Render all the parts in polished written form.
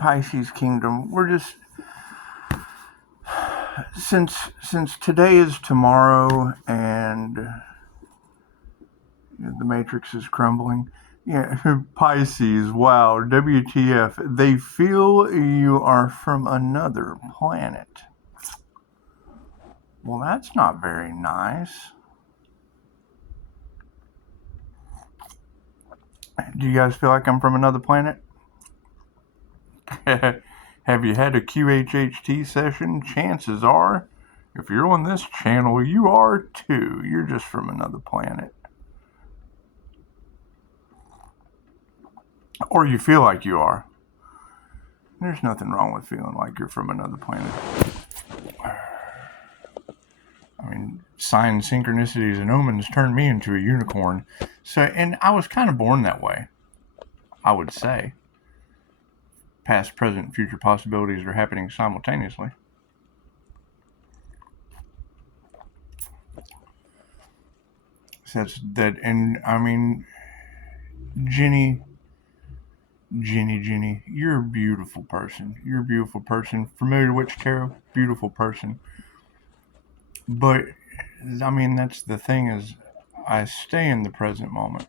Pisces Kingdom, we're just since today is tomorrow and the Matrix is crumbling. Yeah, Pisces, wow, WTF. They feel you are from another planet. Well, that's not very nice. Do you guys feel like I'm from another planet? Have you had a QHHT session? Chances are, if you're on this channel, you are too. You're just from another planet. Or you feel like you are. There's nothing wrong with feeling like you're from another planet. I mean, signs, synchronicities, and omens turned me into a unicorn. So, and I was kind of born that way, I would say. Past, present, future possibilities are happening simultaneously. So that's that, and I mean, Jenny, you're a beautiful person. You're a beautiful person. Familiar Witch Tarot, beautiful person. But, I mean, that's the thing is, I stay in the present moment.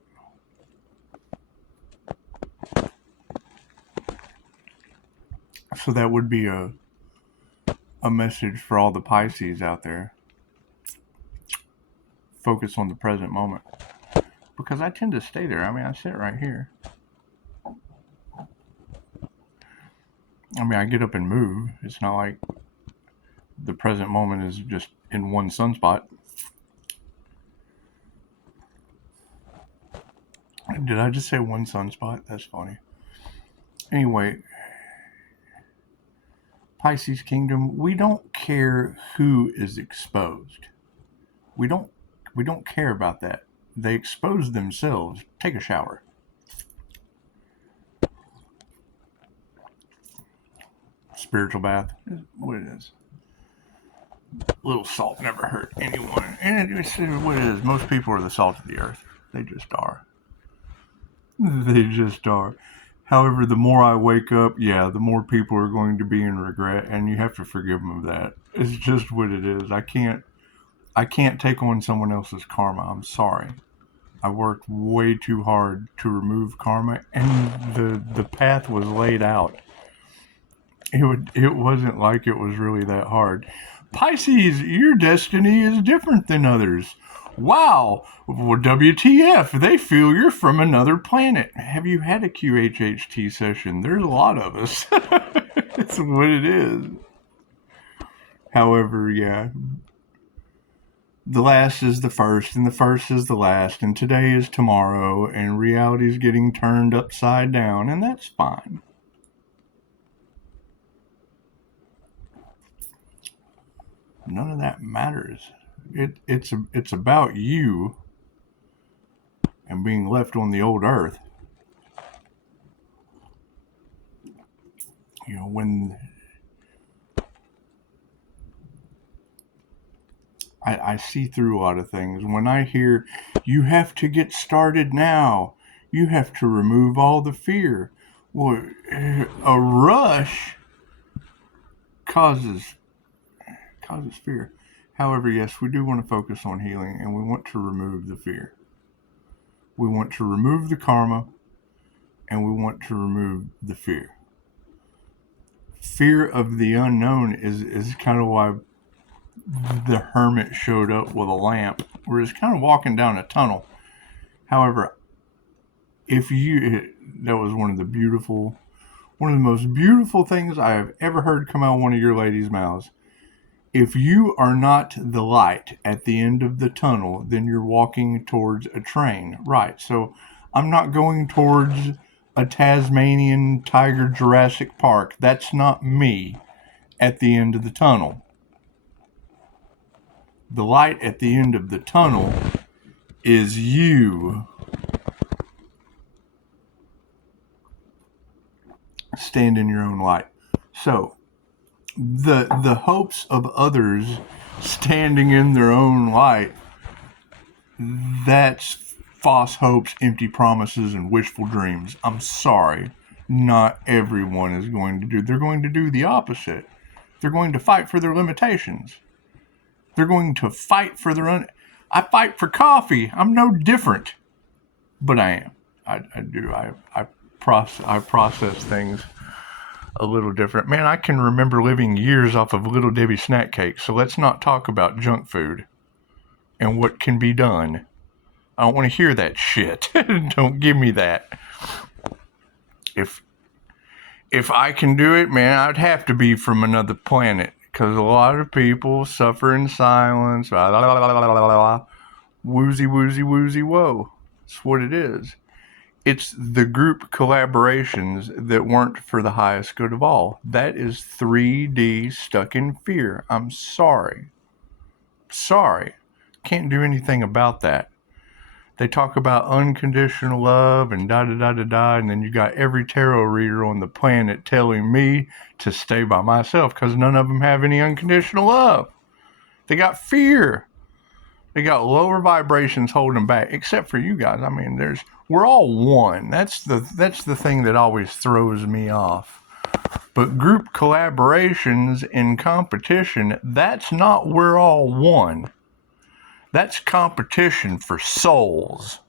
So that would be a message for all the Pisces out there. Focus on the present moment. Because I tend to stay there. I mean, I sit right here. I mean, I get up and move. It's not like the present moment is just in one sunspot. Did I just say one sunspot? That's funny. Anyway, Pisces Kingdom, we don't care who is exposed. We don't care about that. They expose themselves. Take a shower. Spiritual bath. What it is. A little salt never hurt anyone. And it's what it is. Most people are the salt of the earth. They just are. They just are. However, the more I wake up, the more people are going to be in regret, and you have to forgive them of that. It's just what it is. I can't take on someone else's karma. I'm sorry. I worked way too hard to remove karma, and the path was laid out. It wasn't like it was really that hard. Pisces, your destiny is different than others. Wow, well, WTF, they feel you're from another planet. Have you had a QHHT session? There's a lot of us. It's what it is. However, the last is the first, and the first is the last, and today is tomorrow, and reality is getting turned upside down, and that's fine. None of that matters. It's about you and being left on the old earth. You know, when I see through a lot of things. When I hear, you have to get started now, you have to remove all the fear. Well, a rush causes fear. However, yes, we do want to focus on healing, and we want to remove the fear. We want to remove the karma, and we want to remove the fear. Fear of the unknown is kind of why the hermit showed up with a lamp, where he's kind of walking down a tunnel. However, that was one of the most beautiful things I have ever heard come out of one of your ladies' mouths. If you are not the light at the end of the tunnel, then you're walking towards a train. Right. So I'm not going towards a Tasmanian tiger Jurassic Park. That's not me at the end of the tunnel. The light at the end of the tunnel is you. Stand in your own light. So the hopes of others standing in their own light, that's false hopes, empty promises, and wishful dreams. I'm sorry. not everyone is going to do. They're going to do the opposite. They're going to fight for their limitations. They're going to fight for their I fight for coffee. I'm no different, but I am. I do. I process things a little different. Man, I can remember living years off of Little Debbie snack cakes. So let's not talk about junk food and what can be done. I don't want to hear that shit. Don't give me that. If I can do it, man, I'd have to be from another planet, because a lot of people suffer in silence. Blah, blah, blah, blah, blah, blah. Woozy, woozy, woozy, whoa. That's what it is. It's the group collaborations that weren't for the highest good of all. That is 3D stuck in fear. I'm sorry. Sorry. Can't do anything about that. They talk about unconditional love and da-da-da-da-da, and then you got every tarot reader on the planet telling me to stay by myself because none of them have any unconditional love. They got fear. They got lower vibrations holding them back, except for you guys. I mean, we're all one. That's the thing that always throws me off. But group collaborations in competition, that's not we're all one. That's competition for souls.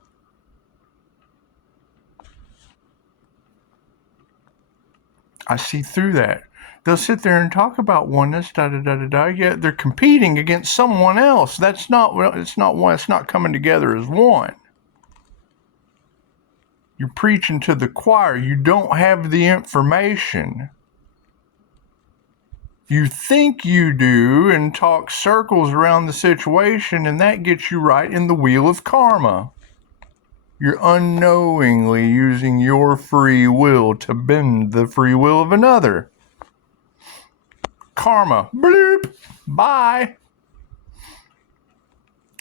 I see through that. They'll sit there and talk about oneness, da-da-da-da-da, yet they're competing against someone else. It's not one. It's not coming together as one. You're preaching to the choir. You don't have the information. You think you do and talk circles around the situation, and that gets you right in the wheel of karma. You're unknowingly using your free will to bend the free will of another. Karma. Bloop. Bye.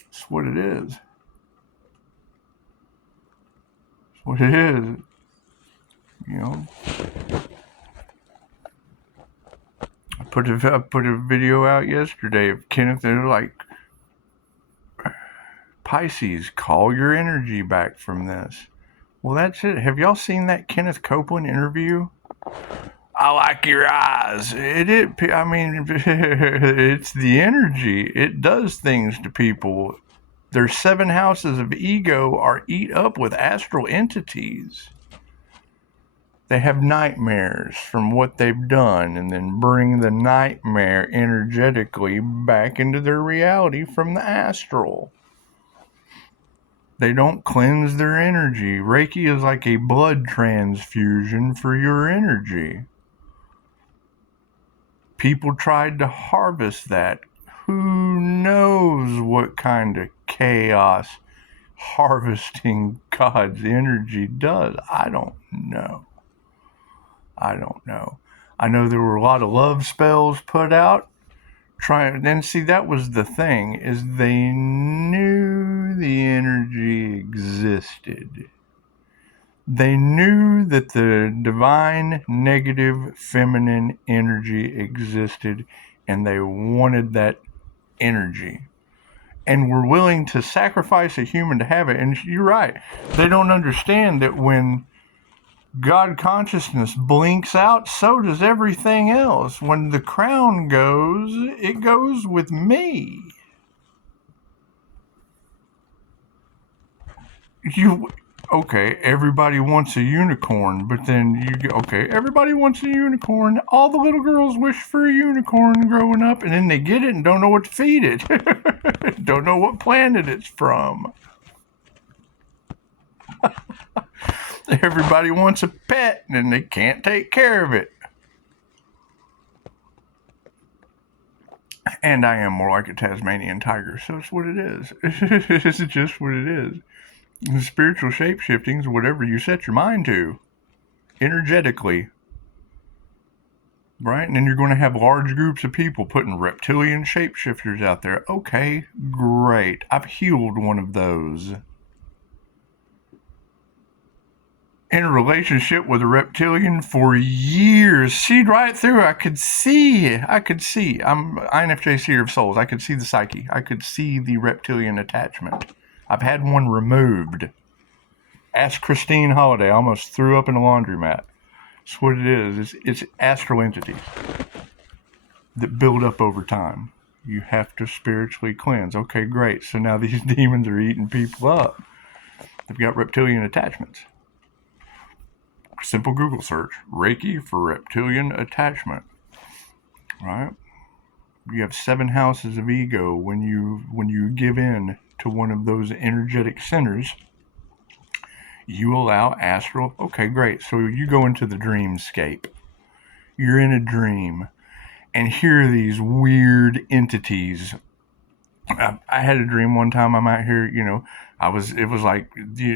That's what it is. That's what it is. You know. I put a video out yesterday of Kenneth. They're like, Pisces, call your energy back from this. Well, that's it. Have y'all seen that Kenneth Copeland interview? I like your eyes. I mean, it's the energy. It does things to people. Their 7 houses of ego are eat up with astral entities. They have nightmares from what they've done and then bring the nightmare energetically back into their reality from the astral. They don't cleanse their energy. Reiki is like a blood transfusion for your energy. People tried to harvest that. Who knows what kind of chaos harvesting God's energy does? I don't know. I know there were a lot of love spells put out. And see, that was the thing, is they knew the energy existed. They knew that the divine, negative, feminine energy existed, and they wanted that energy. And were willing to sacrifice a human to have it. And you're right. They don't understand that when God consciousness blinks out, so does everything else. When the crown goes, it goes with me. Okay, everybody wants a unicorn, but then everybody wants a unicorn. All the little girls wish for a unicorn growing up, and then they get it and don't know what to feed it. Don't know what planet it's from. Everybody wants a pet, and they can't take care of it. And I am more like a Tasmanian tiger, so it's what it is. It's just what it is. The spiritual shape-shifting is whatever you set your mind to, energetically. Right? And then you're going to have large groups of people putting reptilian shapeshifters out there. Okay, great. I've healed one of those. In a relationship with a reptilian for years. See right through. I could see. I'm INFJ Seer of Souls. I could see the psyche. I could see the reptilian attachment. I've had one removed. Ask Christine Holiday. I almost threw up in a laundromat. That's what it is. It's astral entities that build up over time. You have to spiritually cleanse. Okay, great. So now these demons are eating people up. They've got reptilian attachments. Simple Google search, Reiki for reptilian attachment. Right? You have 7 houses of ego. When you give in to one of those energetic centers, you allow astral. Okay, great. So you go into the dreamscape. You're in a dream, and here are these weird entities. I had a dream one time. I'm out here, it was like,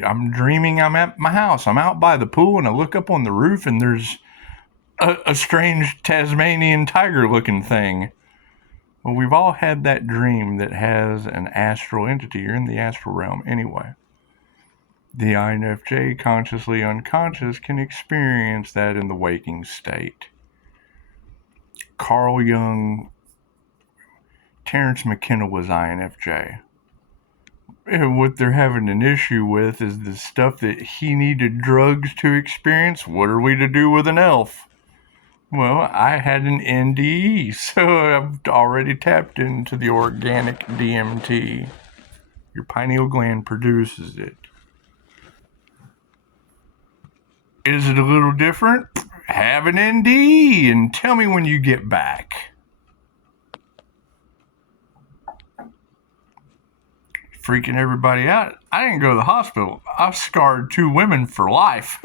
I'm dreaming I'm at my house. I'm out by the pool, and I look up on the roof, and there's a strange Tasmanian tiger looking thing. Well, we've all had that dream that has an astral entity. You're in the astral realm anyway. The INFJ, consciously unconscious, can experience that in the waking state. Carl Jung, Terence McKenna was INFJ. And what they're having an issue with is the stuff that he needed drugs to experience. What are we to do with an elf? Well, I had an NDE, so I've already tapped into the organic DMT. Your pineal gland produces it. Is it a little different? Have an NDE and tell me when you get back. Freaking everybody out. I didn't go to the hospital. I scarred 2 women for life.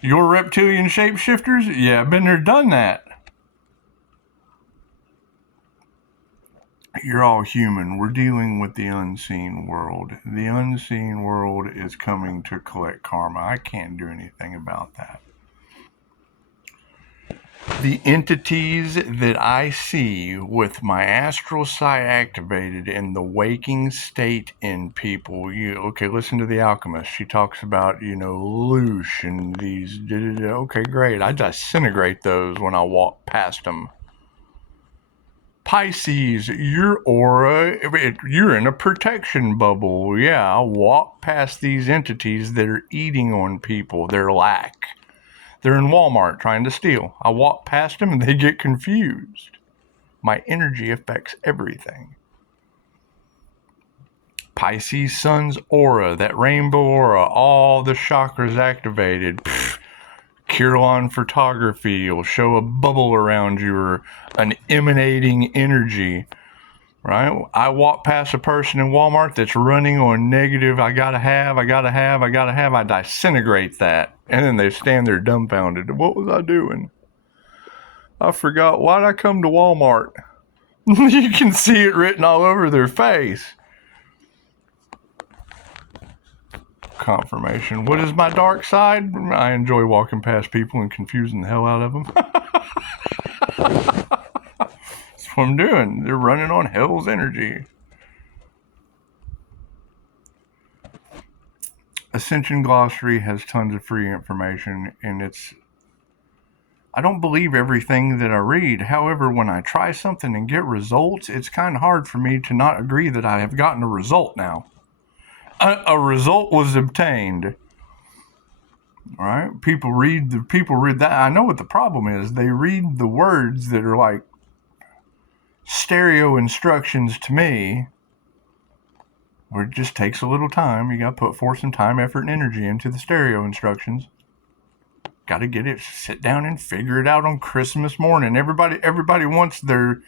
Your reptilian shapeshifters? Yeah, I've been there, done that. You're all human. We're dealing with the unseen world. The unseen world is coming to collect karma. I can't do anything about that. The entities that I see with my astral sight activated in the waking state in people, okay, listen to The Alchemist. She talks about, loosh and these, okay, great. I disintegrate those when I walk past them. Pisces, your aura, you're in a protection bubble. Yeah, I walk past these entities that are eating on people, their lack. They're in Walmart trying to steal. I walk past them and they get confused. My energy affects everything. Pisces sun's aura, that rainbow aura, all the chakras activated. Kirlian photography will show a bubble around you or an emanating energy, right? I walk past a person in Walmart that's running on negative, I disintegrate that. And then they stand there dumbfounded. What was I doing? I forgot. Why'd I come to Walmart? You can see it written all over their face. Confirmation. What is my dark side? I enjoy walking past people and confusing the hell out of them. That's what I'm doing. They're running on hell's energy. Ascension Glossary has tons of free information, and I don't believe everything that I read. However, when I try something and get results, it's kind of hard for me to not agree that I have gotten a result now. A result was obtained. All right? People read that. I know what the problem is. They read the words that are like stereo instructions to me, where it just takes a little time. You got to put some time, effort, and energy into the stereo instructions. Got to get it, sit down and figure it out on Christmas morning. Everybody wants their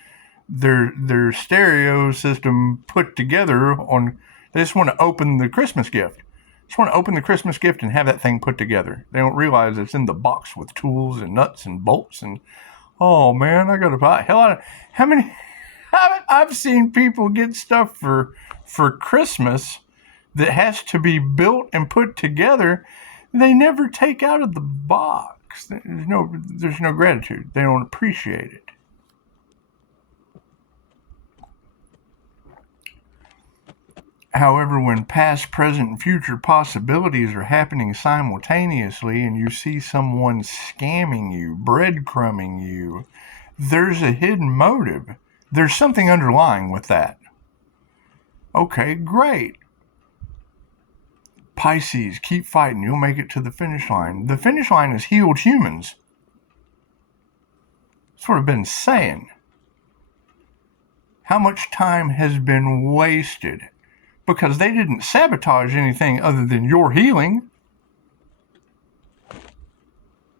stereo system put together on. They just want to open the Christmas gift. Just want to open the Christmas gift and have that thing put together. They don't realize it's in the box with tools and nuts and bolts and, oh man, I got to buy hell out of how many. I've seen people get stuff for Christmas that has to be built and put together. They never take out of the box. There's no gratitude. They don't appreciate it. However, when past, present, and future possibilities are happening simultaneously and you see someone scamming you, breadcrumbing you, there's a hidden motive. There's something underlying with that. Okay, great. Pisces, keep fighting. You'll make it to the finish line. The finish line is healed humans. That's what I've been saying. How much time has been wasted? Because they didn't sabotage anything other than your healing.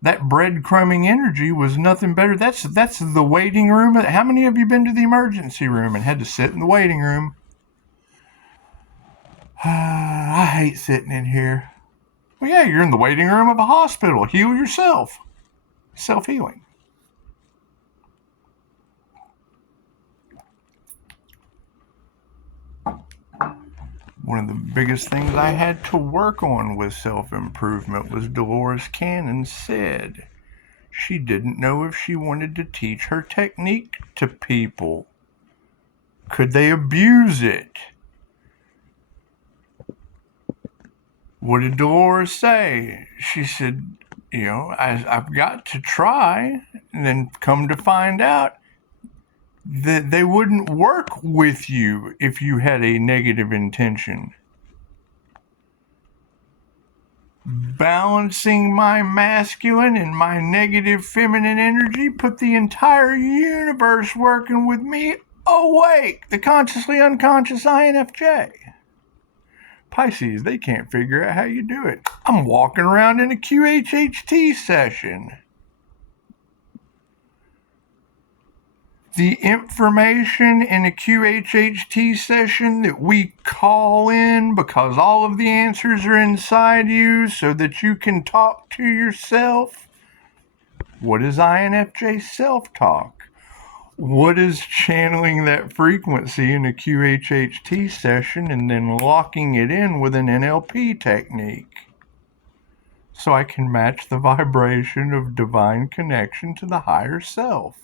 That breadcrumbing energy was nothing better. That's the waiting room. How many of you been to the emergency room and had to sit in the waiting room? I hate sitting in here. Well, yeah, you're in the waiting room of a hospital. Heal yourself. Self-healing. One of the biggest things I had to work on with self-improvement was Dolores Cannon said she didn't know if she wanted to teach her technique to people. Could they abuse it? What did Dolores say? She said, I've got to try, and then come to find out that they wouldn't work with you if you had a negative intention. Balancing my masculine and my negative feminine energy put the entire universe working with me awake. The consciously unconscious INFJ. Pisces, they can't figure out how you do it. I'm walking around in a QHHT session. The information in a QHHT session that we call in because all of the answers are inside you so that you can talk to yourself. What is INFJ self-talk? What is channeling that frequency in a QHHT session and then locking it in with an NLP technique? So I can match the vibration of divine connection to the higher self.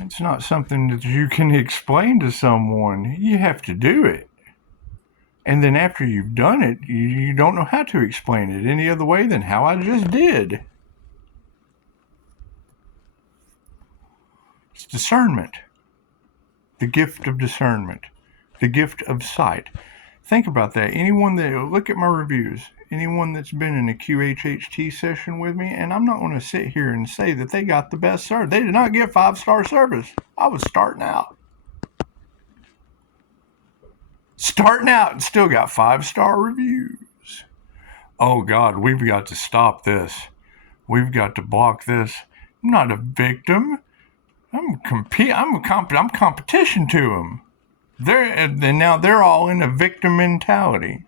It's not something that you can explain to someone. You have to do it. And then after you've done it, you don't know how to explain it any other way than how I just did. It's discernment. The gift of discernment. The gift of sight. Think about that. Anyone that, look at my reviews, anyone that's been in a QHHT session with me, and I'm not going to sit here and say that they got the best service. They did not get 5-star service. I was starting out. And still got 5-star reviews. Oh God, we've got to stop this. We've got to block this. I'm not a victim. I'm competition to them. Now they're all in a victim mentality,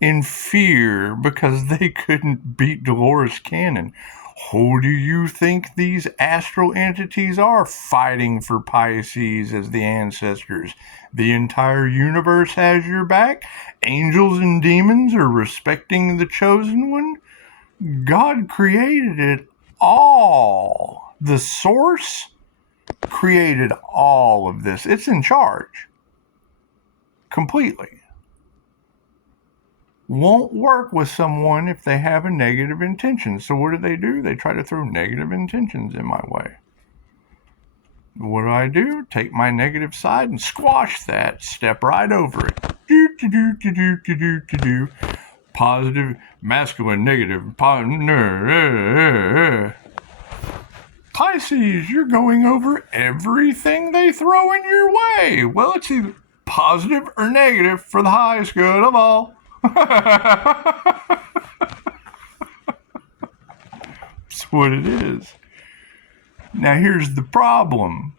in fear because they couldn't beat Dolores Cannon. Who do you think these astral entities are fighting for Pisces as the ancestors? The entire universe has your back. Angels and demons are respecting the chosen one. God created it all. The source created all of this. It's in charge. Completely. Won't work with someone if they have a negative intention. So what do? They try to throw negative intentions in my way. What do? Take my negative side and squash that. Step right over it. Positive, masculine, negative. Pisces, you're going over everything they throw in your way. Well, it's either positive or negative for the highest good of all. That's what it is. Now here's the problem.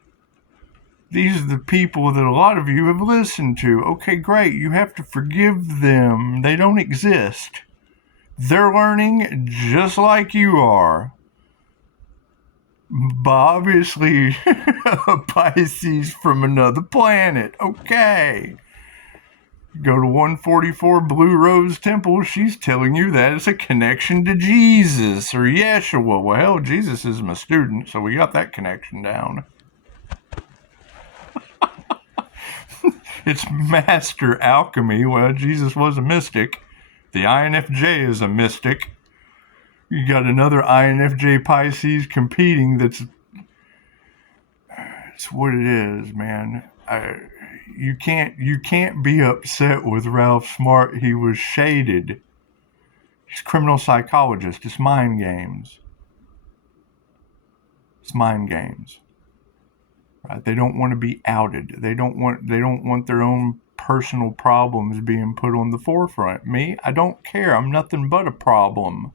These are the people that a lot of you have listened to. Okay, great. You have to forgive them. They don't exist. They're learning just like you are. But obviously, a Pisces from another planet. Okay. Go to 144 Blue Rose Temple. She's telling you that it's a connection to Jesus or Yeshua. Well, hell, Jesus is my student, so we got that connection down. It's master alchemy. Well, Jesus was a mystic. The INFJ is a mystic. You got another INFJ Pisces competing. That's what it is, man. You can't be upset with Ralph Smart. He was shaded. He's a criminal psychologist. It's mind games. It's mind games. Right? They don't want to be outed. They don't want their own personal problems being put on the forefront. Me, I don't care. I'm nothing but a problem.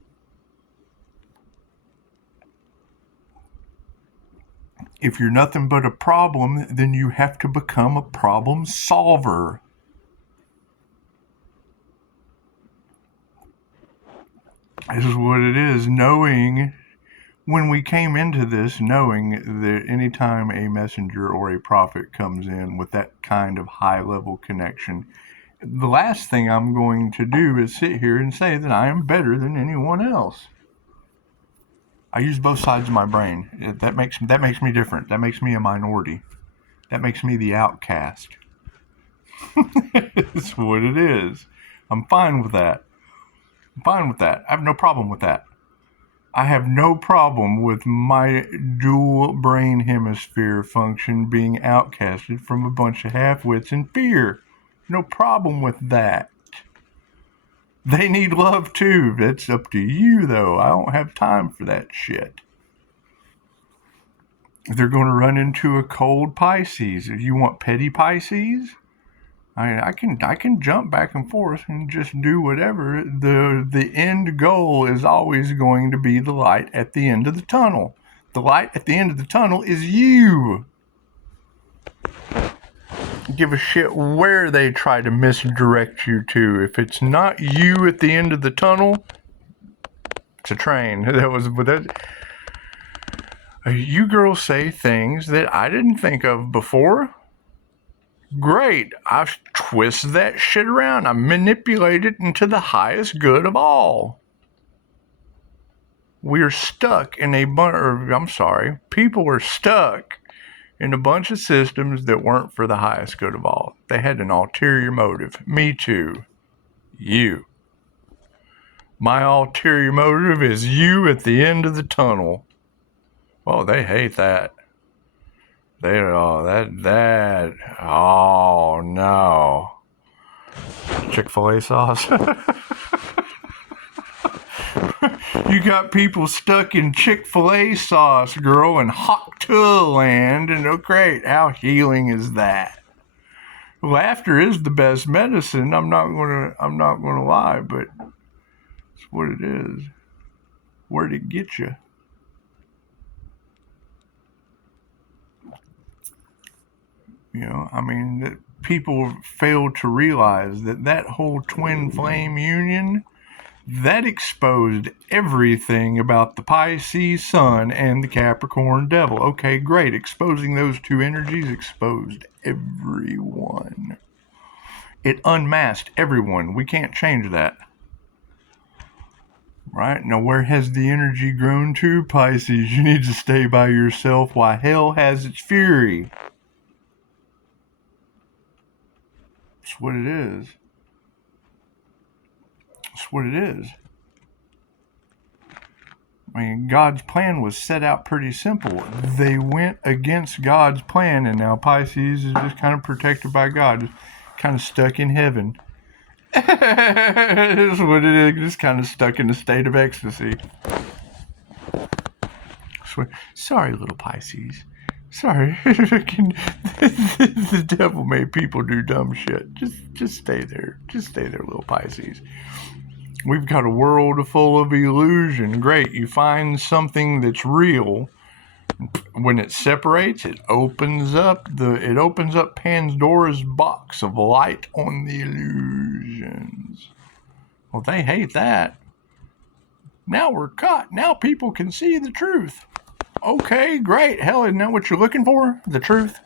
If you're nothing but a problem, then you have to become a problem solver. This is what it is. When we came into this, knowing that anytime a messenger or a prophet comes in with that kind of high level connection, the last thing I'm going to do is sit here and say that I am better than anyone else. I use both sides of my brain. That makes me different. That makes me a minority. That makes me the outcast. It's what it is. I'm fine with that. I have no problem with that. I have no problem with my dual brain hemisphere function being outcasted from a bunch of half-wits in fear. No problem with that. They need love too. That's up to you, though. I don't have time for that shit. They're going to run into a cold Pisces. If you want petty Pisces, I can jump back and forth and just do whatever. The end goal is always going to be the light at the end of the tunnel. The light at the end of the tunnel is you. Give a shit where they try to misdirect you to. If it's not you at the end of the tunnel, it's a train. You girls say things that I didn't think of before. Great. I've twisted that shit around. I manipulate it into the highest good of all. We're stuck in people are stuck in a bunch of systems that weren't for the highest good of all. They had an ulterior motive. Me too. You. My ulterior motive is you at the end of the tunnel. Oh, they hate that. Oh no. Chick-fil-A sauce. You got people stuck in Chick-fil-A sauce, girl, in Hoctula land, and oh great, how healing is that? Laughter is the best medicine. I'm not gonna lie, but it's what it is. Where'd it get you? That people fail to realize that whole twin flame union, that exposed everything about the Pisces sun and the Capricorn devil. Okay, great. Exposing those two energies exposed everyone. It unmasked everyone. We can't change that. Right? Now, where has the energy grown to, Pisces? You need to stay by yourself while hell has its fury. That's what it is. That's what it is. God's plan was set out pretty simple. They went against God's plan, and now Pisces is just kind of protected by God, just kind of stuck in heaven. That's what it is, just kind of stuck in a state of ecstasy. Sorry, little Pisces. Sorry. The devil made people do dumb shit. Just stay there. Just stay there, little Pisces. We've got a world full of illusion. Great. You find something that's real. When it separates, it opens up Pandora's box of light on the illusions. Well, they hate that. Now we're caught. Now people can see the truth. Okay, great. Hell, isn't that what you're looking for? The truth?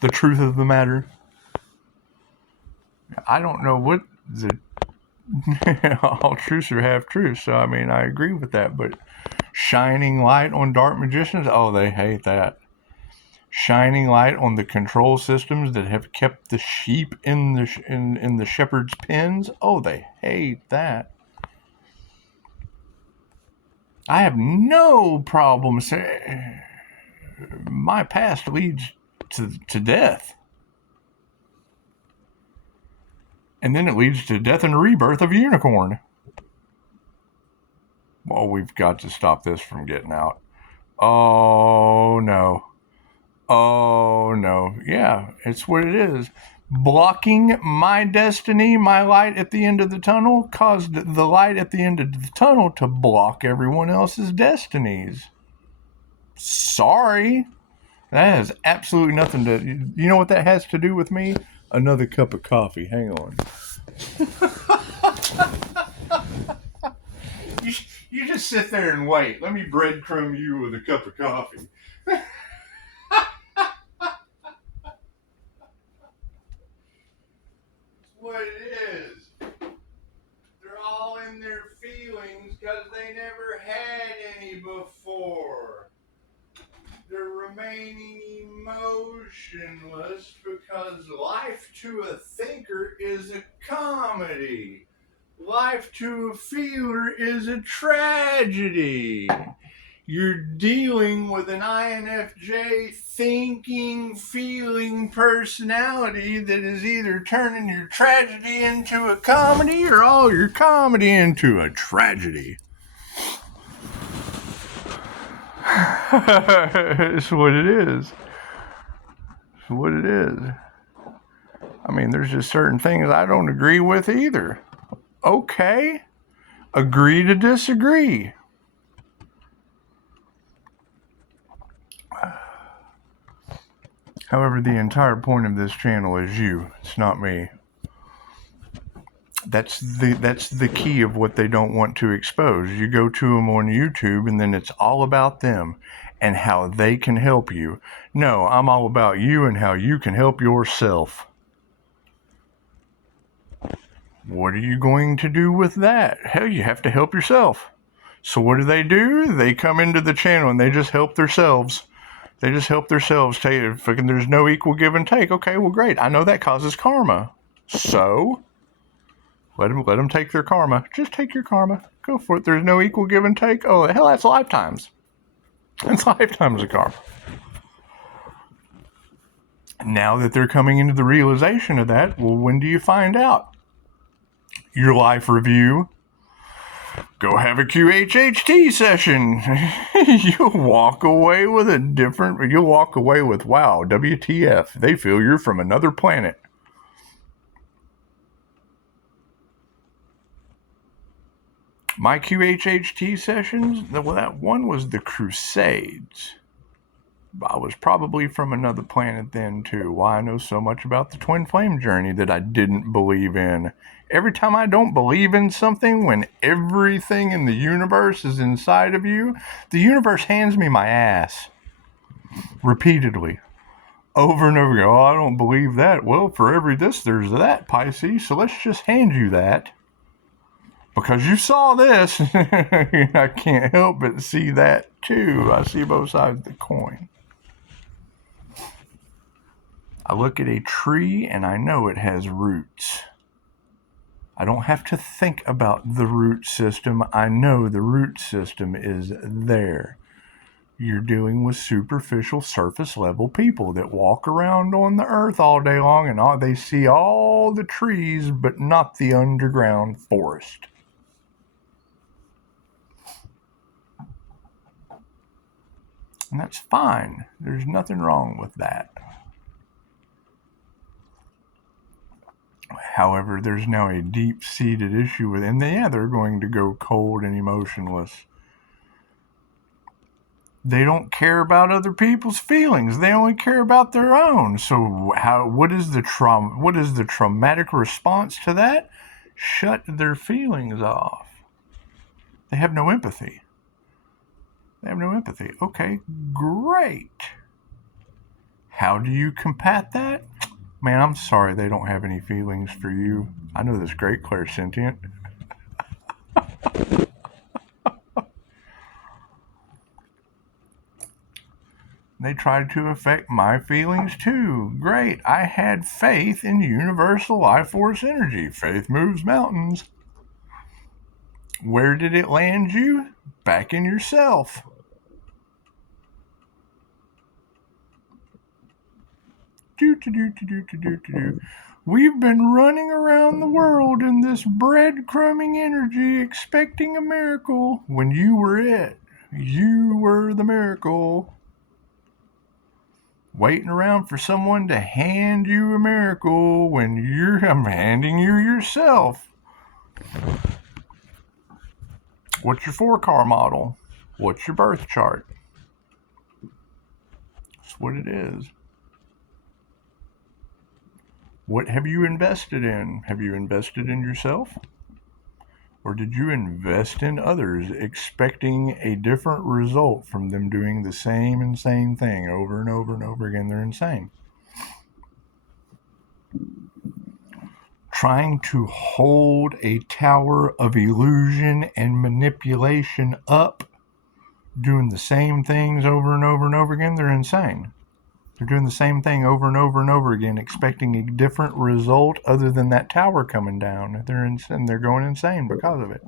The truth of the matter? I don't know what the... all truths are half truths, so I agree with that, but shining light on dark magicians, oh, they hate that. Shining light on the control systems that have kept the sheep in the shepherd's pens, oh, they hate that. I have no problem saying my past leads to death. And then it leads to death and rebirth of a unicorn. Well, we've got to stop this from getting out. Oh, no. Oh, no. Yeah, it's what it is. Blocking my destiny, my light at the end of the tunnel, caused the light at the end of the tunnel to block everyone else's destinies. Sorry. That has absolutely nothing to... You know what that has to do with me? Another cup of coffee. Hang on. You just sit there and wait. Let me breadcrumb you with a cup of coffee. What it is. They're all in their feelings because they never had any before. They're remaining emotionless because life to a thinker is a comedy. Life to a feeler is a tragedy. You're dealing with an INFJ thinking, feeling personality that is either turning your tragedy into a comedy or all your comedy into a tragedy. It's what it is. It's what it is. I mean, there's just certain things I don't agree with either. Okay. Agree to disagree. However, the entire point of this channel is you. It's not me. That's the key of what they don't want to expose. You go to them on YouTube and then it's all about them and how they can help you. No, I'm all about you and how you can help yourself. What are you going to do with that? Hell, you have to help yourself. So what do? They come into the channel and they just help themselves. They just help themselves. There's no equal give and take. Okay, well, great. I know that causes karma. So let them take their karma. Just take your karma. Go for it. There's no equal give and take. Oh, hell, that's lifetimes. That's lifetimes of karma. Now that they're coming into the realization of that, well, when do you find out? Your life review. Go have a QHHT session. You'll walk away with wow, WTF. They feel you're from another planet. My QHHT sessions, well, that one was the Crusades. I was probably from another planet then, too. Why I know so much about the twin flame journey that I didn't believe in. Every time I don't believe in something, when everything in the universe is inside of you, the universe hands me my ass. Repeatedly. Over and over again. Oh, I don't believe that. Well, for every this, there's that, Pisces. So let's just hand you that. Because you saw this, I can't help but see that too. I see both sides of the coin. I look at a tree and I know it has roots. I don't have to think about the root system. I know the root system is there. You're dealing with superficial, surface level people that walk around on the earth all day long and they see all the trees but not the underground forest. And that's fine. There's nothing wrong with that. However, there's now a deep-seated issue with it. And they're going to go cold and emotionless. They don't care about other people's feelings. They only care about their own. So what is the traumatic response to that? Shut their feelings off. They have no empathy. Okay, great. How do you combat that? Man, I'm sorry they don't have any feelings for you. I know this great clairsentient. They tried to affect my feelings too. Great. I had faith in universal life force energy. Faith moves mountains. Where did it land you? Back in yourself. We've been running around the world in this breadcrumbing energy expecting a miracle when you were it. You were the miracle. Waiting around for someone to hand you a miracle when I'm handing you yourself. What's your 4-car model? What's your birth chart? That's what it is. What have you invested in? Have you invested in yourself? Or did you invest in others expecting a different result from them doing the same insane thing over and over and over again? They're insane. Trying to hold a tower of illusion and manipulation up, doing the same things over and over and over again, they're insane. They're doing the same thing over and over and over again, expecting a different result other than that tower coming down. They're going insane because of it.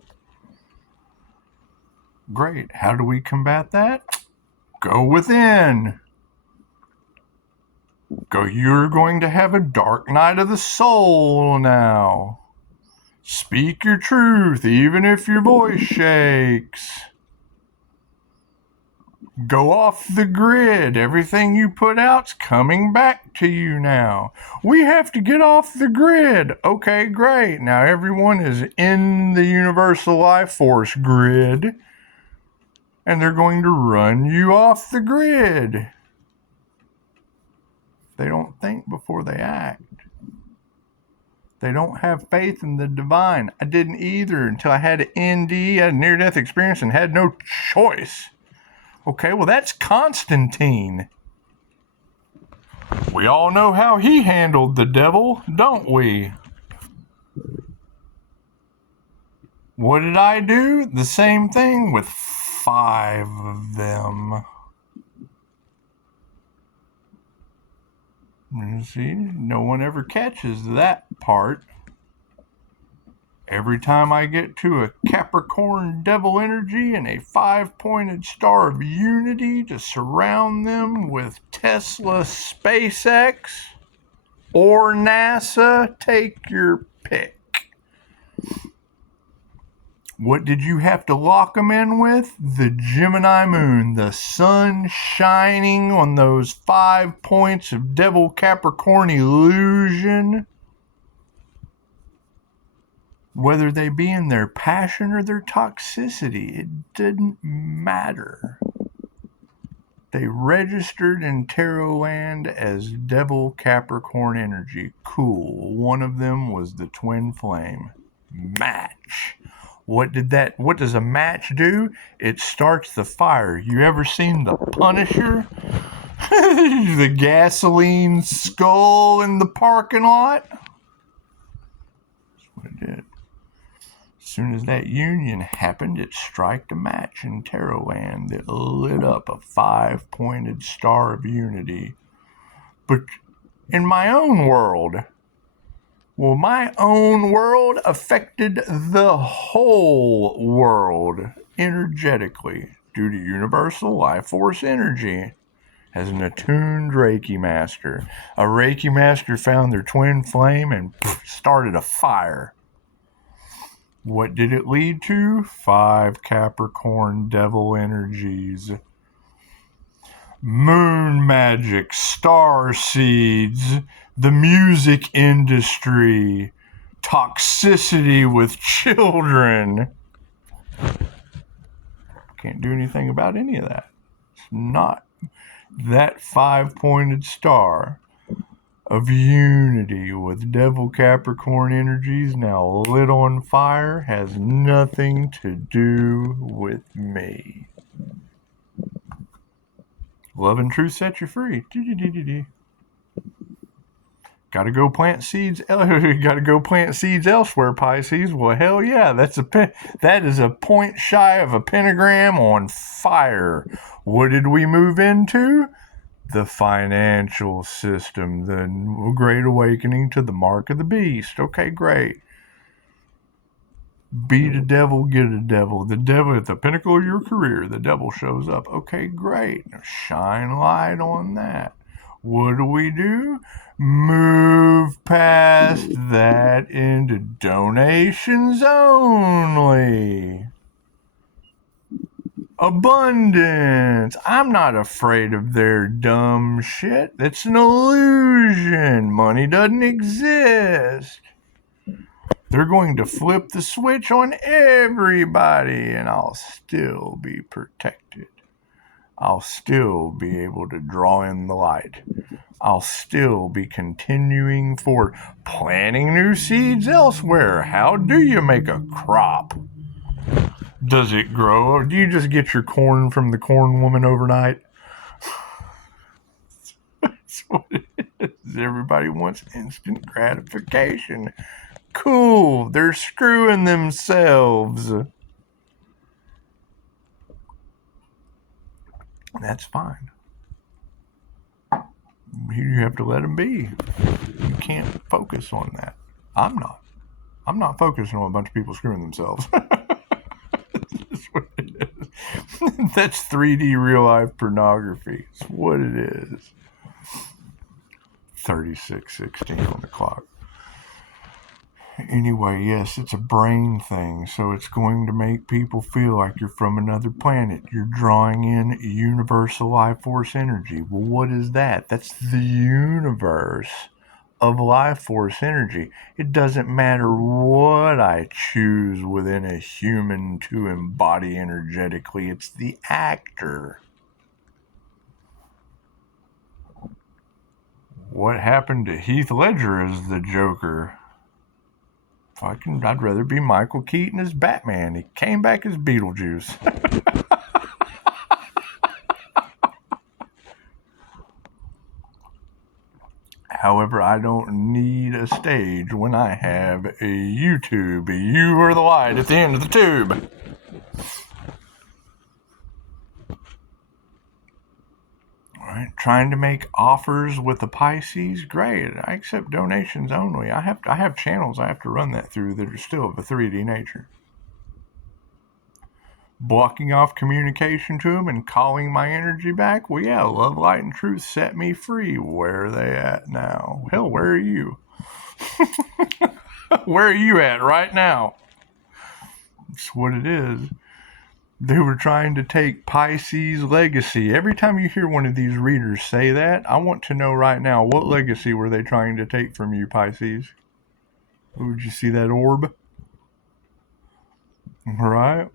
Great. How do we combat that? Go within. You're going to have a dark night of the soul now. Speak your truth, even if your voice shakes. Go off the grid. Everything you put out's coming back to you now. We have to get off the grid. Okay, great. Now everyone is in the universal life force grid, and they're going to run you off the grid. They don't think before they act. They don't have faith in the divine. I didn't either until I had an ND, had a near-death experience, and had no choice. Okay, well, that's Constantine. We all know how he handled the devil, don't we? What did I do? The same thing with 5 of them. You see, no one ever catches that part. Every time I get to a Capricorn devil energy and a 5-pointed star of unity to surround them with Tesla, SpaceX, or NASA, take your pick. What did you have to lock them in with? The Gemini moon, the sun shining on those 5 points of devil Capricorn illusion. Whether they be in their passion or their toxicity, it didn't matter. They registered in Tarot land as Devil Capricorn energy. Cool. One of them was the twin flame. Match. What does a match do? It starts the fire. You ever seen The Punisher? The gasoline skull in the parking lot? That's what it did. As soon as that union happened, it struck a match in Tarot land that lit up a 5-pointed star of unity. But in my own world, my own world affected the whole world energetically due to universal life force energy. As an attuned Reiki master, a Reiki master found their twin flame and started a fire. What did it lead to? 5 Capricorn devil energies. Moon magic, star seeds, the music industry, toxicity with children. Can't do anything about any of that. It's not that 5-pointed star of unity with devil Capricorn energies now lit on fire has nothing to do with me. Love and truth set you free. Gotta go plant seeds. Gotta go plant seeds elsewhere, Pisces. Well, hell yeah, that is a point shy of a pentagram on fire. What did we move into? The financial system, the Great Awakening to the Mark of the Beast. Okay, great. Beat a devil, get a devil. The devil at the pinnacle of your career, the devil shows up. Okay, great. Now shine light on that. What do? Move past that into donations only. Abundance. I'm not afraid of their dumb shit. It's an illusion. Money doesn't exist. They're going to flip the switch on everybody, and I'll still be protected. I'll still be able to draw in the light. I'll still be continuing forward, planting new seeds elsewhere. How do you make a crop? Does it grow, or do you just get your corn from the corn woman overnight? That's what it is. Everybody wants instant gratification. Cool, they're screwing themselves. That's fine. You have to let them be. You can't focus on that. I'm not. I'm not focusing on a bunch of people screwing themselves. That's what it is. That's 3D real life pornography. It's what it is. 36:16 on the clock. Anyway, yes, it's a brain thing, so it's going to make people feel like you're from another planet. You're drawing in universal life force energy. Well, what is that? That's the universe of life force energy. It doesn't matter what I choose within a human to embody energetically. It's the actor. What happened to Heath Ledger as the Joker? I'd rather be Michael Keaton as Batman. He came back as Beetlejuice. However, I don't need a stage when I have a YouTube. You are the light at the end of the tube. Alright, trying to make offers with the Pisces? Great. I accept donations only. I have channels I have to run that through that are still of a 3D nature. Blocking off communication to them and calling my energy back? Well, yeah, love, light, and truth set me free. Where are they at now? Hell, where are you? Where are you at right now? That's what it is. They were trying to take Pisces legacy. Every time you hear one of these readers say that, I want to know right now, what legacy were they trying to take from you, Pisces? Would you see that orb? Right?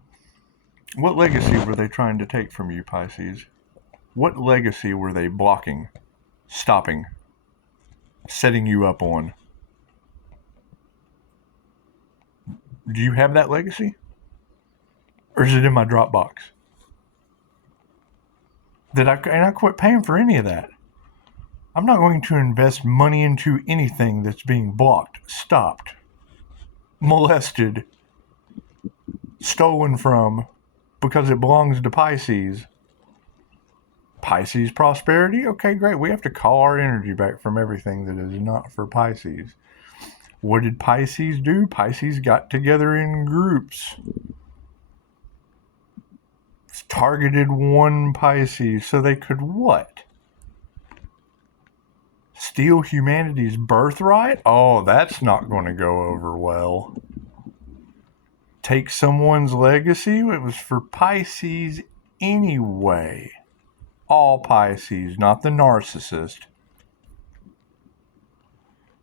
What legacy were they trying to take from you, Pisces? What legacy were they blocking, stopping, setting you up on? Do you have that legacy? Or is it in my Dropbox? And I quit paying for any of that. I'm not going to invest money into anything that's being blocked, stopped, molested, stolen from, because it belongs to Pisces. Pisces prosperity? Okay, great. We have to call our energy back from everything that is not for Pisces. What did Pisces do? Pisces got together in groups. Targeted one Pisces so they could what? Steal humanity's birthright? Oh, that's not going to go over well. Take someone's legacy? It was for Pisces anyway. All Pisces, not the narcissist.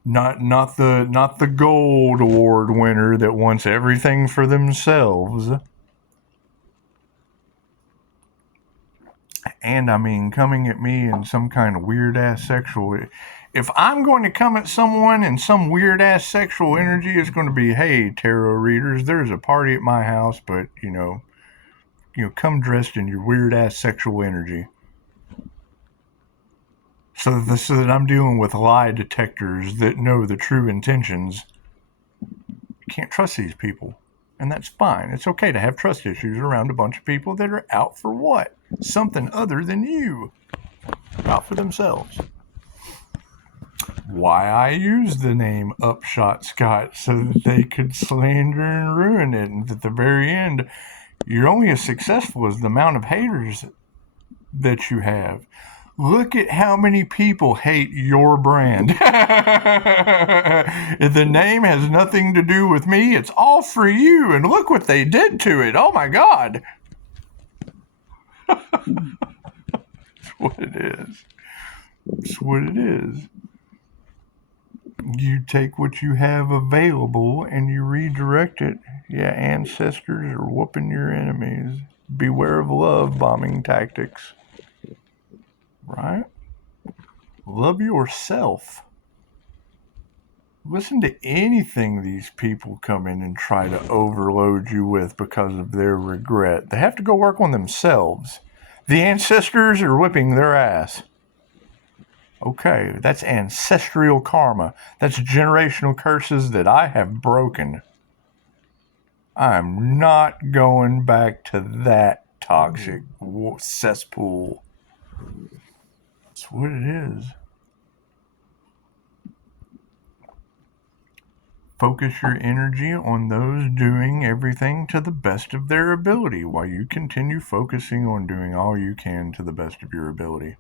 Not the gold award winner that wants everything for themselves. And I mean, coming at me in some kind of weird ass sexual. If I'm going to come at someone in some weird ass sexual energy, it's going to be, hey, tarot readers, there's a party at my house, but you know, come dressed in your weird ass sexual energy. So that I'm dealing with lie detectors that know the true intentions. You can't trust these people. And that's fine. It's okay to have trust issues around a bunch of people that are out for what? Something other than you. Out for themselves. why I used the name Upshotscott, so that they could slander and ruin it. And at the very end, you're only as successful as the amount of haters that you have. Look at how many people hate your brand. The name has nothing to do with me. It's all for you. And look what they did to it. Oh my God. That's what it is. That's what it is. You take what you have available and you redirect it. Yeah, ancestors are whooping your enemies. Beware of love bombing tactics. Right? Love yourself. Listen to anything these people come in and try to overload you with because of their regret. They have to go work on themselves. The ancestors are whipping their ass. Okay, that's ancestral karma. That's generational curses that I have broken. I'm not going back to that toxic cesspool. That's what it is. Focus your energy on those doing everything to the best of their ability while you continue focusing on doing all you can to the best of your ability.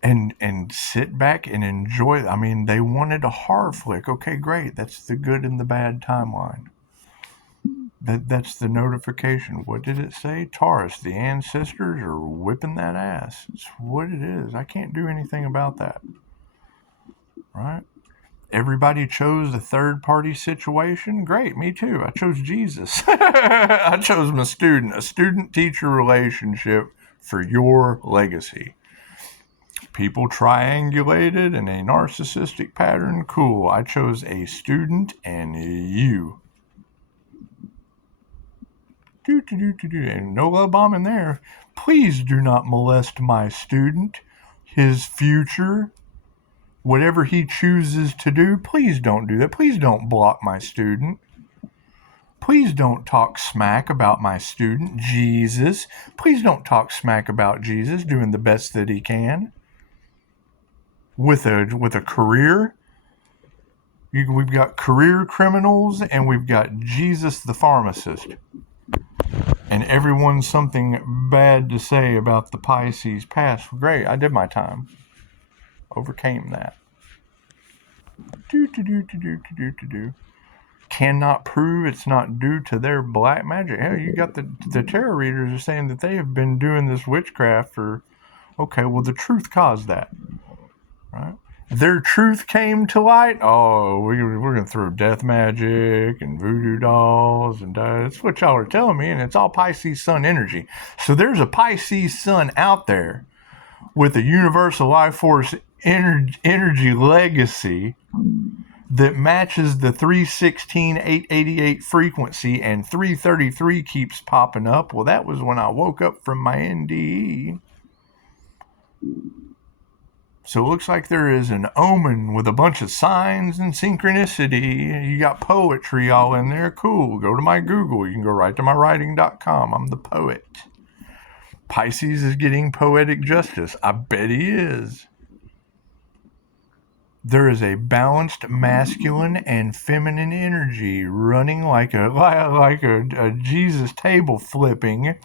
And sit back and enjoy. I mean, they wanted a horror flick. Okay, great. That's the good and the bad timeline. That's the notification. What did it say? Taurus, the ancestors are whipping that ass. It's what it is. I can't do anything about that. Right? Everybody chose a third-party situation. Great, me too. I chose Jesus. I chose my student, a student-teacher relationship for your legacy. People triangulated in a narcissistic pattern. Cool. I chose a student and you. And no love bombing there. Please do not molest my student, his future. Whatever he chooses to do, please don't do that. Please don't block my student. Please don't talk smack about my student, Jesus. Please don't talk smack about Jesus doing the best that he can with a career. We've got career criminals and we've got Jesus the pharmacist. And everyone's something bad to say about the Pisces past. Great, I did my time. Overcame that. Cannot prove it's not due to their black magic. Hell, you got the tarot readers are saying that they have been doing this witchcraft for, okay, well, the truth caused that, right? Their truth came to light. Oh, we're going to throw death magic and voodoo dolls, and that's what y'all are telling me, and it's all Pisces sun energy. So there's a Pisces sun out there with a universal life force energy legacy that matches the 316, 888 frequency, and 333 keeps popping up. Well, that was when I woke up from my NDE. So it looks like there is an omen with a bunch of signs and synchronicity. You got poetry all in there. Cool. Go to my Google. You can go right to mywriting.com. I'm the poet. Pisces is getting poetic justice. I bet he is. There is a balanced masculine and feminine energy running like a Jesus table flipping,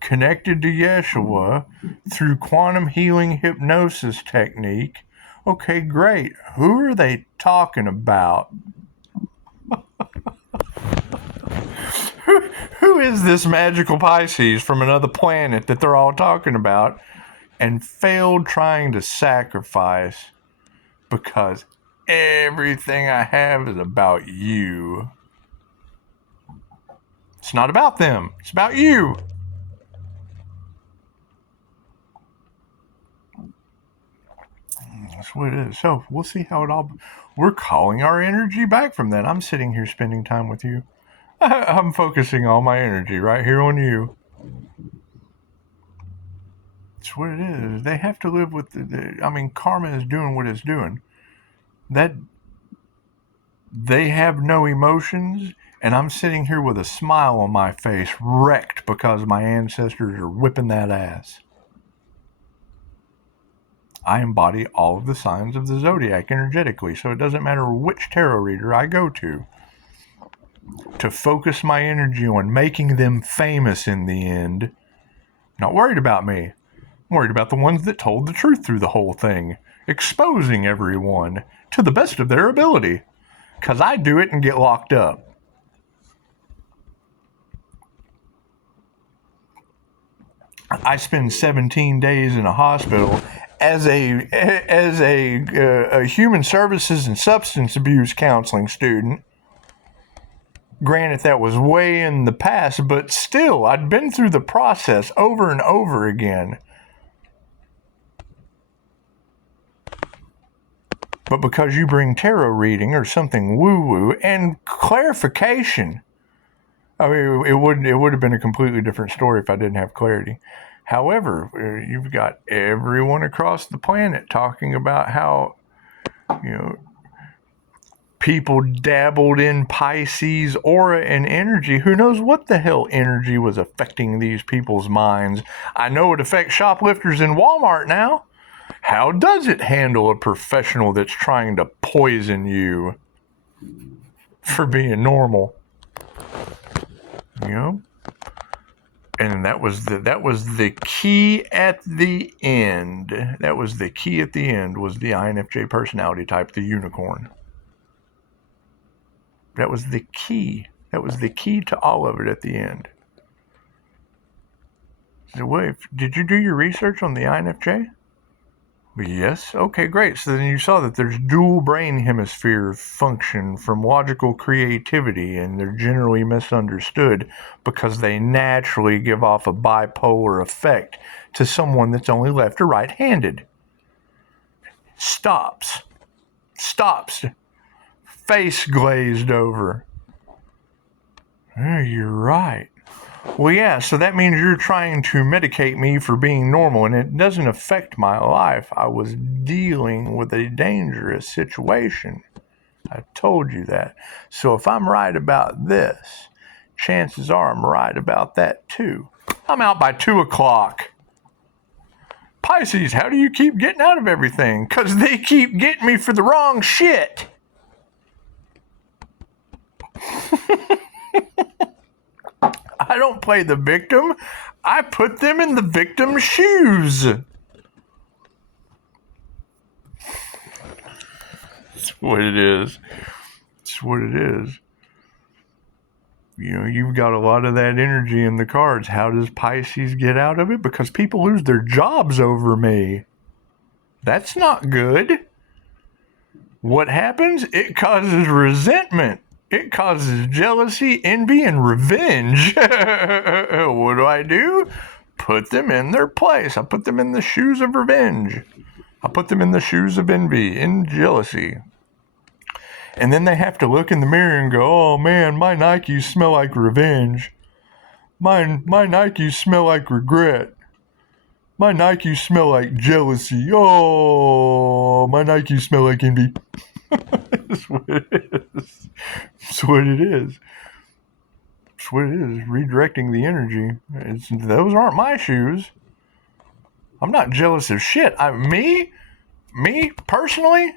connected to Yeshua through quantum healing hypnosis technique. Okay, great. Who are they talking about? Who is this magical Pisces from another planet that they're all talking about and failed trying to sacrifice because everything I have is about you? It's not about them. It's about you. That's what it is. So we'll see how it all... We're calling our energy back from that. I'm sitting here spending time with you. I'm focusing all my energy right here on you. That's what it is. They have to live with karma is doing what it's doing. That they have no emotions, and I'm sitting here with a smile on my face, wrecked because my ancestors are whipping that ass. I embody all of the signs of the zodiac energetically, so it doesn't matter which tarot reader I go to focus my energy on making them famous in the end. Not worried about me. I'm worried about the ones that told the truth through the whole thing, exposing everyone to the best of their ability. 'Cause I do it and get locked up. I spend 17 days in a hospital as a human services and substance abuse counseling student. Granted, that was way in the past, but still, I'd been through the process over and over again. But because you bring tarot reading or something woo-woo and clarification, I mean, it would have been a completely different story if I didn't have clarity. However, you've got everyone across the planet talking about how, people dabbled in Pisces aura and energy. Who knows what the hell energy was affecting these people's minds? I know it affects shoplifters in Walmart now. How does it handle a professional that's trying to poison you for being normal? And that was the key at the end. That was the key at the end, was the INFJ personality type, the unicorn. That was the key. That was the key to all of it at the end. So wait, did you do your research on the INFJ? Yes. Okay, great. So then you saw that there's dual brain hemisphere function from logical creativity, and they're generally misunderstood because they naturally give off a bipolar effect to someone that's only left or right-handed. Stops. Face glazed over. Oh, you're right. Well, yeah, so that means you're trying to medicate me for being normal, and it doesn't affect my life. I was dealing with a dangerous situation. I told you that. So if I'm right about this, chances are I'm right about that too. I'm out by 2 o'clock. Pisces, how do you keep getting out of everything? 'Cause they keep getting me for the wrong shit. I don't play the victim. I put them in the victim's shoes. That's what it is. That's what it is. You've got a lot of that energy in the cards. How does Pisces get out of it? Because people lose their jobs over me. That's not good. What happens? It causes resentment. It causes jealousy, envy, and revenge. What do? Put them in their place. I put them in the shoes of revenge. I put them in the shoes of envy and jealousy. And then they have to look in the mirror and go, oh man, my Nikes smell like revenge. My Nikes smell like regret. My Nikes smell like jealousy. Oh, my Nikes smell like envy. That's what it is. That's what it is. That's what it is. Redirecting the energy. Those aren't my shoes. I'm not jealous of shit. Me personally,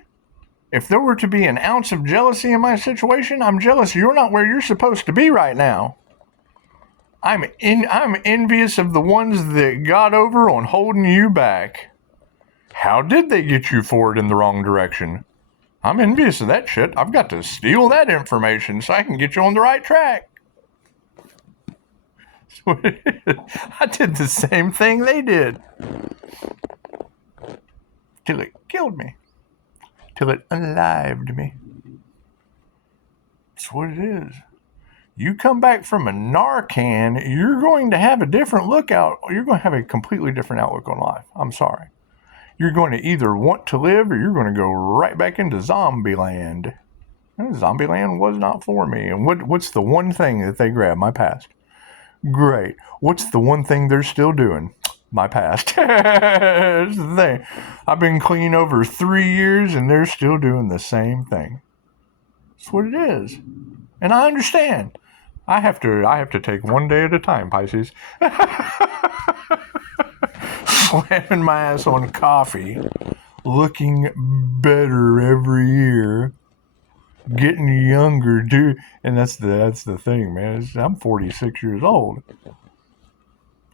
if there were to be an ounce of jealousy in my situation, I'm jealous you're not where you're supposed to be right now. I'm envious of the ones that got over on holding you back. How did they get you forward in the wrong direction? I'm envious of that shit. I've got to steal that information so I can get you on the right track. That's what it is. I did the same thing they did. Till it killed me. Till it unlived me. That's what it is. You come back from a Narcan, you're going to have a different lookout. You're going to have a completely different outlook on life. I'm sorry. You're going to either want to live or you're going to go right back into zombie land. Zombie land was not for me. And what's the one thing that they grabbed? My past. Great. What's the one thing they're still doing? My past. That's the thing. I've been clean over 3 years and they're still doing the same thing. That's what it is. And I understand. I have to take one day at a time, Pisces. Slamming my ass on coffee looking better every year, getting younger, dude. And that's the thing, man. I'm 46 years old.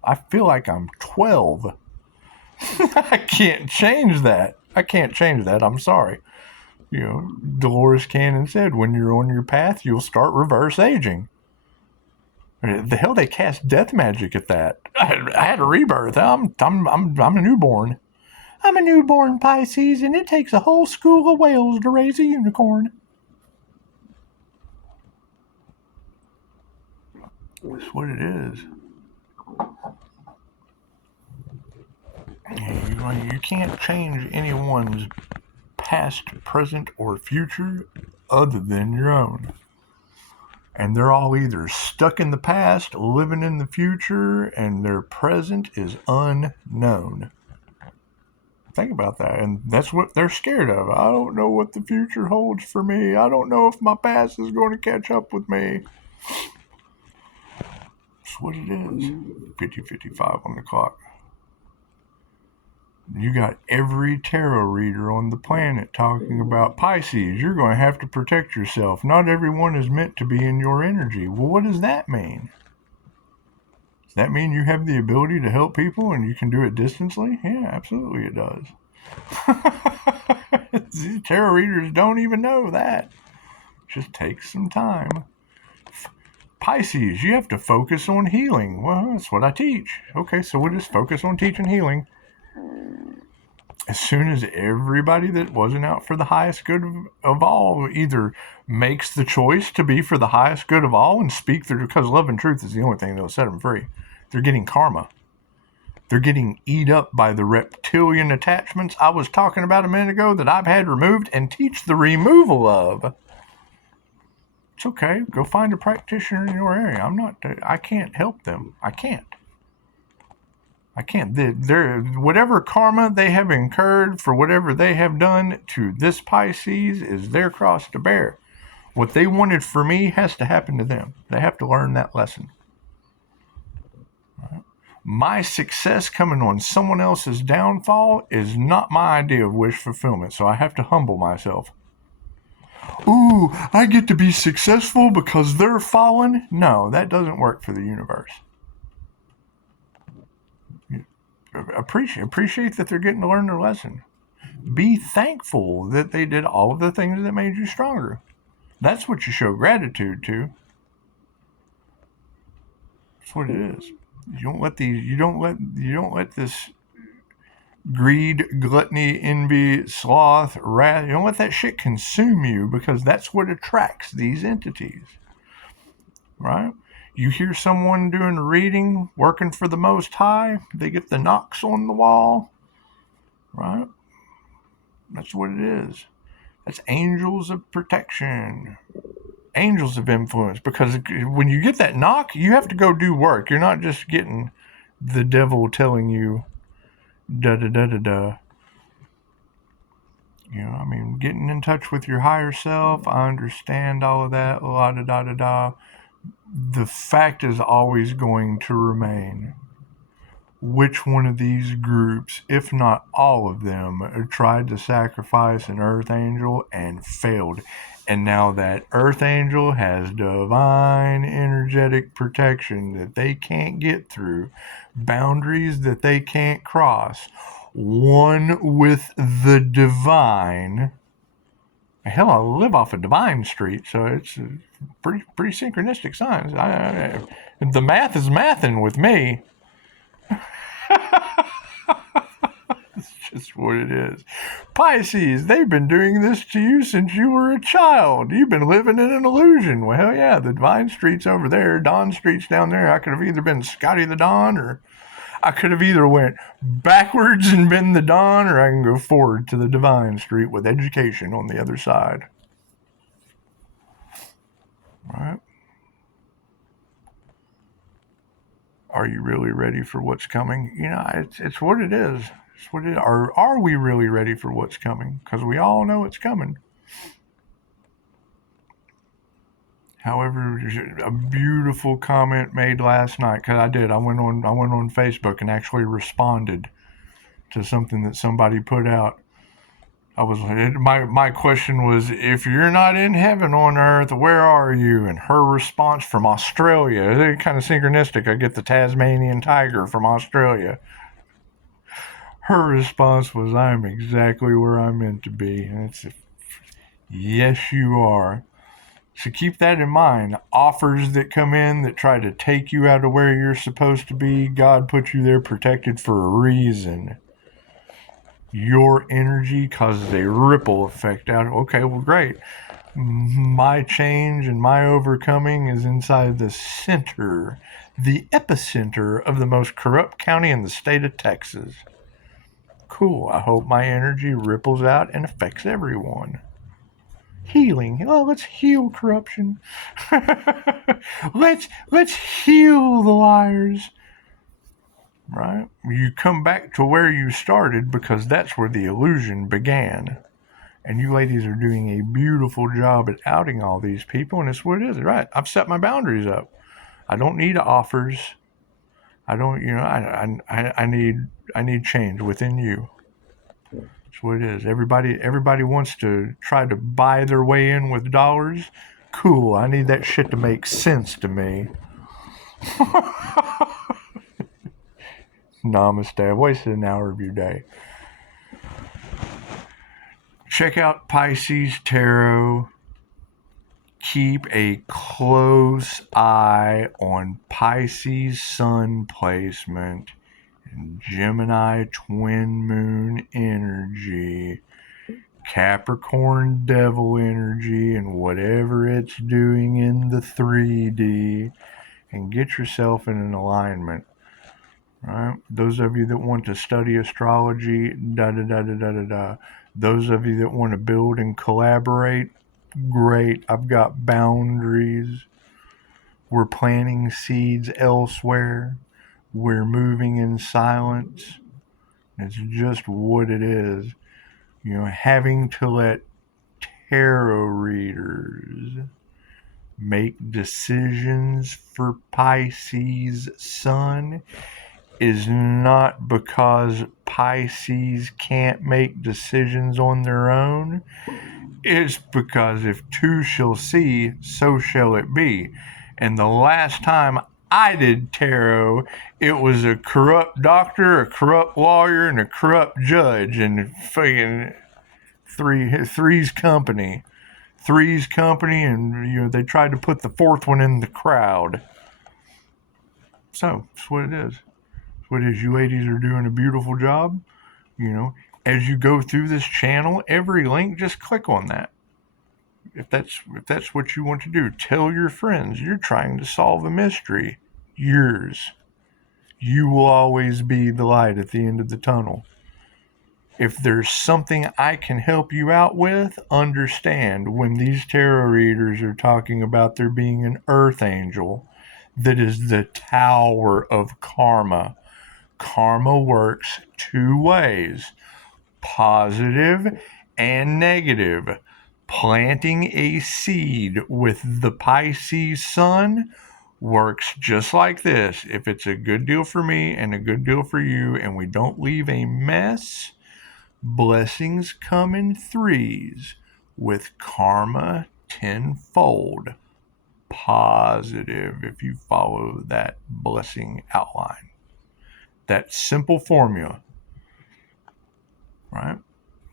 I feel like I'm 12. I can't change that. I'm sorry. Dolores Cannon said, when you're on your path, you'll start reverse aging. The hell, they cast death magic at that. I had a rebirth. I'm a newborn. I'm a newborn Pisces, and it takes a whole school of whales to raise a unicorn. That's what it is. You can't change anyone's past, present, or future other than your own. And they're all either stuck in the past, living in the future, and their present is unknown. Think about that. And that's what they're scared of. I don't know what the future holds for me. I don't know if my past is going to catch up with me. That's what it is. 50:55 on the clock. You got every tarot reader on the planet talking about Pisces. You're going to have to protect yourself. Not everyone is meant to be in your energy. Well, what does that mean? Does that mean you have the ability to help people and you can do it distantly? Yeah, absolutely it does. These tarot readers don't even know that. Just takes some time. Pisces, you have to focus on healing. Well, that's what I teach. Okay, so we'll just focus on teaching healing. As soon as everybody that wasn't out for the highest good of all either makes the choice to be for the highest good of all and speak through, because love and truth is the only thing that'll set them free. They're getting karma. They're getting eat up by the reptilian attachments I was talking about a minute ago that I've had removed and teach the removal of. It's okay. Go find a practitioner in your area. I can't help them. I can't. Whatever karma they have incurred for whatever they have done to this Pisces is their cross to bear. What they wanted for me has to happen to them. They have to learn that lesson. Right? My success coming on someone else's downfall is not my idea of wish fulfillment, so I have to humble myself. Ooh, I get to be successful because they're fallen? No, that doesn't work for the universe. Appreciate that they're getting to learn their lesson. Be thankful that they did all of the things that made you stronger. That's what you show gratitude to. That's what it is. You don't let this greed, gluttony, envy, sloth, wrath, you don't let that shit consume you, because that's what attracts these entities. Right? You hear someone doing a reading, working for the Most High, they get the knocks on the wall. Right? That's what it is. That's angels of protection. Angels of influence. Because when you get that knock, you have to go do work. You're not just getting the devil telling you da-da-da-da-da. Getting in touch with your higher self, I understand all of that, la-da-da-da-da. The fact is always going to remain. Which one of these groups, if not all of them, tried to sacrifice an earth angel and failed? And now that earth angel has divine energetic protection that they can't get through, boundaries that they can't cross, one with the divine. Hell, I live off of Divine Street, so it's pretty synchronistic signs. The math is mathing with me. It's just what it is. Pisces, they've been doing this to you since you were a child. You've been living in an illusion. Well, hell yeah, the Divine Street's over there. Dawn Street's down there. I could have either been Scotty the Dawn, or I could have either went backwards and been the Dawn, or I can go forward to the Divine Street with education on the other side. Right? Are you really ready for what's coming? It's what it is. It's what it is. Are we really ready for what's coming? Because we all know it's coming. However, a beautiful comment made last night, because I went on Facebook and actually responded to something that somebody put out. My question was, if you're not in heaven on earth, where are you? And her response from Australia, they're kind of synchronistic. I get the Tasmanian tiger from Australia. Her response was, I'm exactly where I'm meant to be. And it's, yes, you are. So keep that in mind. Offers that come in that try to take you out of where you're supposed to be, God put you there protected for a reason. Your energy causes a ripple effect out. Okay, well, great. My change and my overcoming is inside the center, the epicenter of the most corrupt county in the state of Texas. Cool. I hope my energy ripples out and affects everyone. Healing. Oh, let's heal corruption. let's heal the liars. Right? You come back to where you started because that's where the illusion began. And you ladies are doing a beautiful job at outing all these people, and it's what it is. Right? I've set my boundaries up. I don't need offers. I don't. I need change within you. That's what it is. Everybody wants to try to buy their way in with dollars. Cool. I need that shit to make sense to me. Namaste. I wasted an hour of your day. Check out Pisces Tarot. Keep a close eye on Pisces Sun placement and Gemini Twin Moon energy, Capricorn Devil energy, and whatever it's doing in the 3D, and get yourself in an alignment. Right? Those of you that want to study astrology, Those of you that want to build and collaborate, great. I've got boundaries. We're planting seeds elsewhere. We're moving in silence. It's just what it is. Having to let tarot readers make decisions for Pisces Sun is not because Pisces can't make decisions on their own. It's because if two shall see, so shall it be. And the last time I did tarot, it was a corrupt doctor, a corrupt lawyer, and a corrupt judge, and fucking Three's Company. Three's Company, and they tried to put the fourth one in the crowd. So that's what it is. What is, you ladies are doing a beautiful job. As you go through this channel, every link, just click on that. If that's what you want to do, tell your friends you're trying to solve a mystery. Yours. You will always be the light at the end of the tunnel. If there's something I can help you out with, understand when these tarot readers are talking about there being an earth angel that is the tower of karma. Karma works two ways, positive and negative. Planting a seed with the Pisces Sun works just like this. If it's a good deal for me and a good deal for you, and we don't leave a mess, blessings come in threes with karma tenfold. Positive if you follow that blessing outline. That simple formula, right?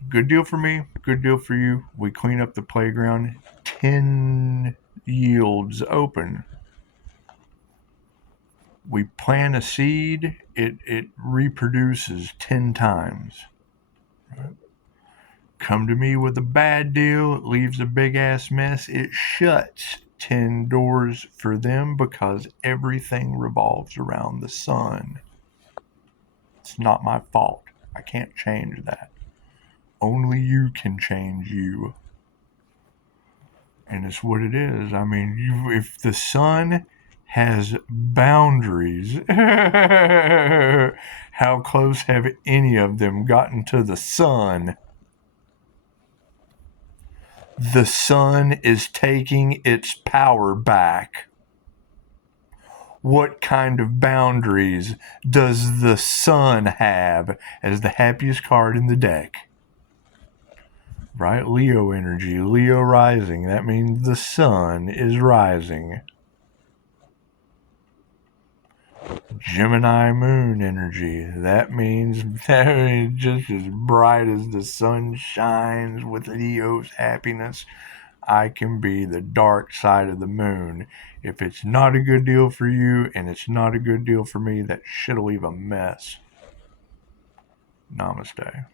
Good deal for me, good deal for you. We clean up the playground. 10 yields open. We plant a seed, it reproduces 10 times. Right? Come to me with a bad deal, it leaves a big ass mess. It shuts 10 doors for them because everything revolves around the sun. It's not my fault. I can't change that. Only you can change you. And it's what it is. I mean, if the sun has boundaries, how close have any of them gotten to the sun? The sun is taking its power back. What kind of boundaries does the sun have as the happiest card in the deck? Right? Leo energy, Leo rising. That means the sun is rising. Gemini moon energy. That means that just as bright as the sun shines with Leo's happiness, I can be the dark side of the moon. If it's not a good deal for you and it's not a good deal for me, that shit'll leave a mess. Namaste.